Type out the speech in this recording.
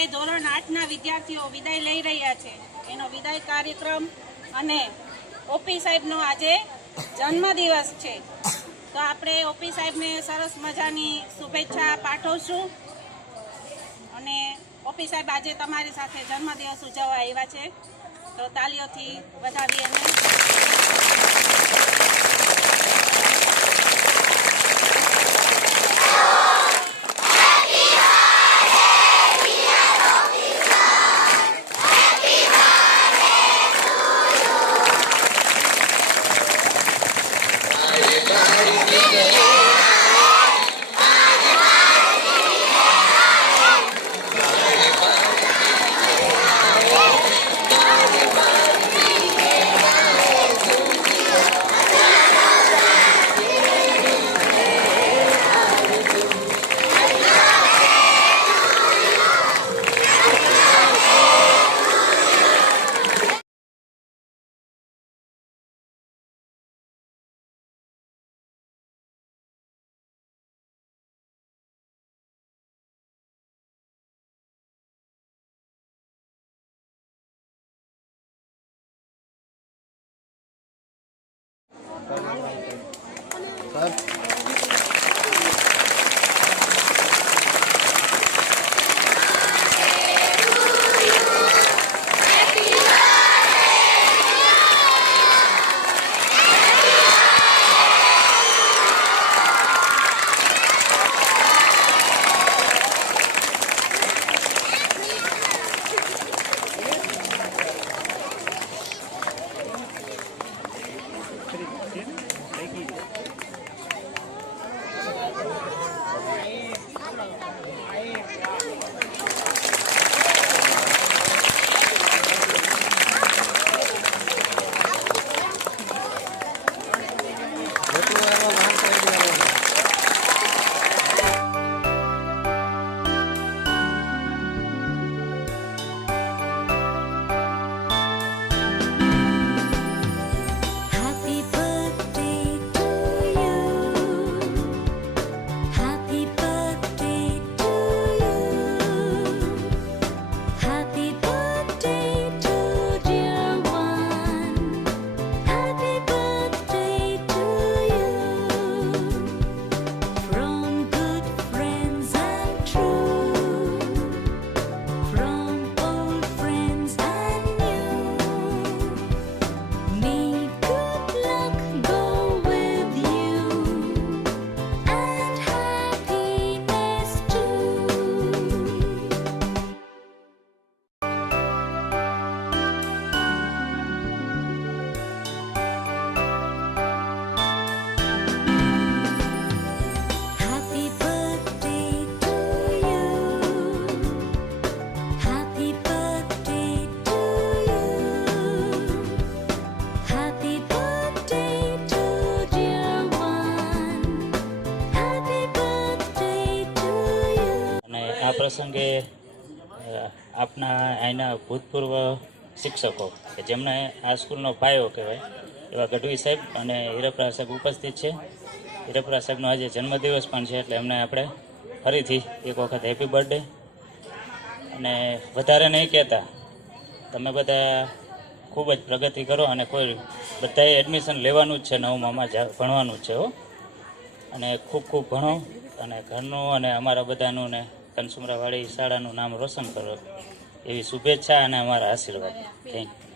આપણે ધોરણ 8ના વિદ્યાર્થીઓ વિદાય લઈ રહ્યા છે, એનો વિદાય કાર્યક્રમ અને ઓપી સાહેબનો આજે જન્મદિવસ છે, તો આપણે ઓપી સાહેબને સરસ મજાની શુભેચ્છા પાઠવશું. અને ઓપી સાહેબ આજે તમારી સાથે જન્મદિવસ ઉજવવા આવ્યા છે, તો તાલીઓથી વધાવીએ. આ પ્રસંગે આપના અહીંના ભૂતપૂર્વ શિક્ષકો કે જેમને આ સ્કૂલનો પાયો કહેવાય એવા ગઢવી સાહેબ અને હીરપરા સાહેબ ઉપસ્થિત છે. હીરપરા સાહેબનો આજે જન્મદિવસ પણ છે, એટલે એમને આપણે ફરીથી એક વખત હેપી બર્થડે. અને વધારે નહીં કહેતા, તમે બધા ખૂબ જ પ્રગતિ કરો અને કોઈ બધાએ એડમિશન લેવાનું જ છે, નવમામાં ભણવાનું જ છે હો. અને ખૂબ ખૂબ ભણો અને ઘરનું અને અમારા બધાનું ને કનસુમરાવાડી શાળાનું નામ રોશન કરો એવી શુભેચ્છા અને અમારા આશીર્વાદ. Thank you.